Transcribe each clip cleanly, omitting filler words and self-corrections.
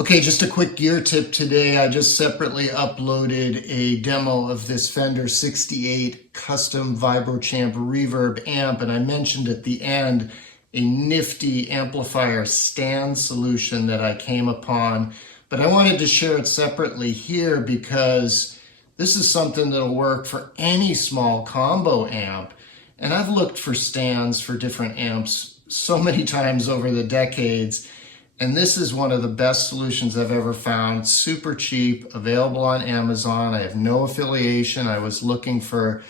Okay, just a quick gear tip today. I just separately uploaded a demo of this Fender 68 custom VibroChamp reverb amp, and I mentioned at the end a nifty amplifier stand solution that I came upon, but I wanted to share it separately here because this is something that'll work for any small combo amp. And I've looked for stands for different amps so many times over the decades, and this is one of the best solutions I've ever found. Super cheap, available on Amazon. I have no affiliation. I was looking for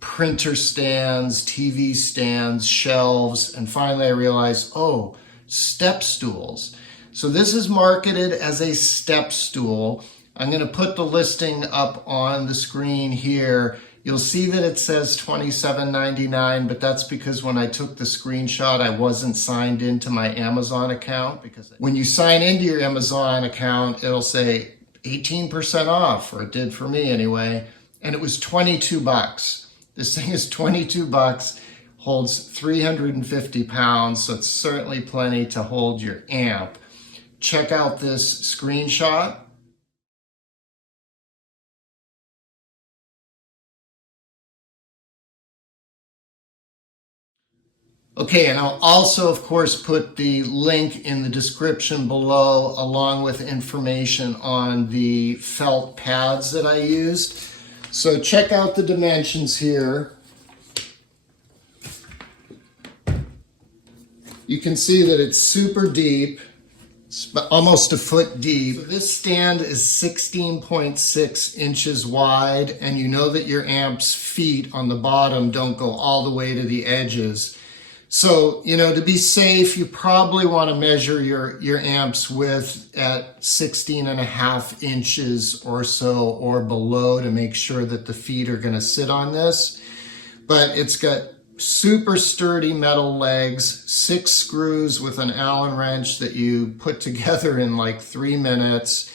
printer stands, TV stands, shelves, and finally I realized, oh, step stools. So this is marketed as a step stool. I'm going to put the listing up on the screen here. You'll see that it says $27.99, but that's because when I took the screenshot, I wasn't signed into my Amazon account, because when you sign into your Amazon account, it'll say 18% off, or it did for me anyway, and it was 22 bucks. This thing is 22 bucks, holds 350 pounds, so it's certainly plenty to hold your amp. Check out this screenshot. Okay, and I'll also, of course, put the link in the description below, along with information on the felt pads that I used. So check out the dimensions here. You can see that it's super deep. It's almost a foot deep. So this stand is 16.6 inches wide, and you know that your amp's feet on the bottom don't go all the way to the edges. So, to be safe, you probably want to measure your amp's width at 16.5 inches or so or below to make sure that the feet are going to sit on this. But it's got super sturdy metal legs, 6 screws with an Allen wrench that you put together in like 3 minutes.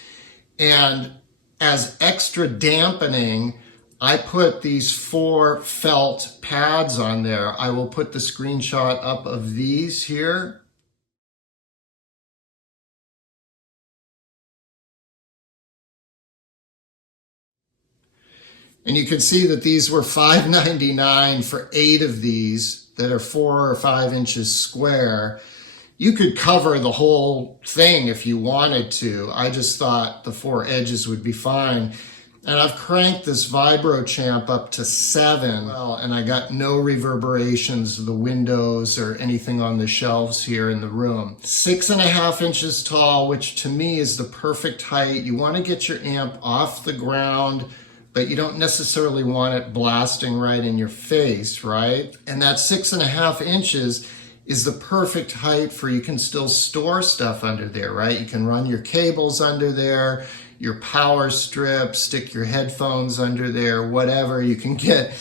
And as extra dampening, I put these 4 felt pads on there. I will put the screenshot up of these here. And you can see that these were $5.99 for 8 of these that are 4 or 5 inches square. You could cover the whole thing if you wanted to. I just thought the 4 edges would be fine. And I've cranked this VibroChamp up to 7, and I got no reverberations of the windows or anything on the shelves here in the room. 6.5 inches tall, which to me is the perfect height. You want to get your amp off the ground, but you don't necessarily want it blasting right in your face, right? And that 6.5 inches is the perfect height for, you can still store stuff under there, right? You can run your cables under there, your power strip, stick your headphones under there, whatever. You can get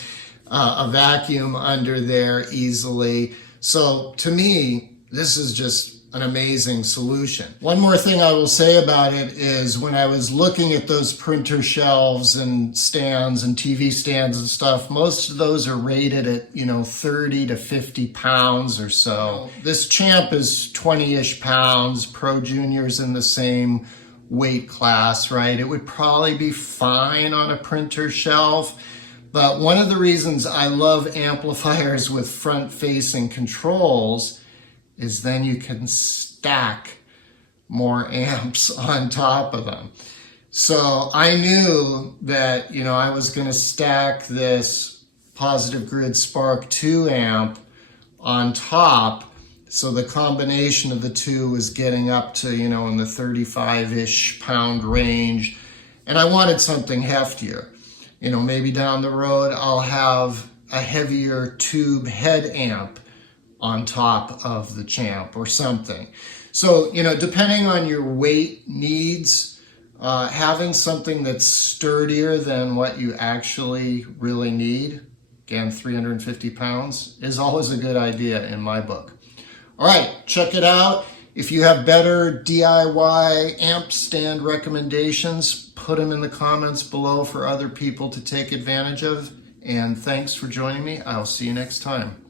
a vacuum under there easily. So to me, this is just an amazing solution. One more thing I will say about it is when I was looking at those printer shelves and stands and TV stands and stuff, most of those are rated at, 30 to 50 pounds or so. This Champ is 20-ish pounds. Pro Junior's in the same weight class, right? It would probably be fine on a printer shelf. But one of the reasons I love amplifiers with front-facing controls is then you can stack more amps on top of them. So I knew that, I was going to stack this Positive Grid Spark 2 amp on top. So the combination of the two was getting up to, in the 35-ish pound range. And I wanted something heftier. Maybe down the road I'll have a heavier tube head amp on top of the Champ or something. So, depending on your weight needs, having something that's sturdier than what you actually really need, again, 350 pounds, is always a good idea in my book. All right, check it out. If you have better DIY amp stand recommendations, put them in the comments below for other people to take advantage of. And thanks for joining me. I'll see you next time.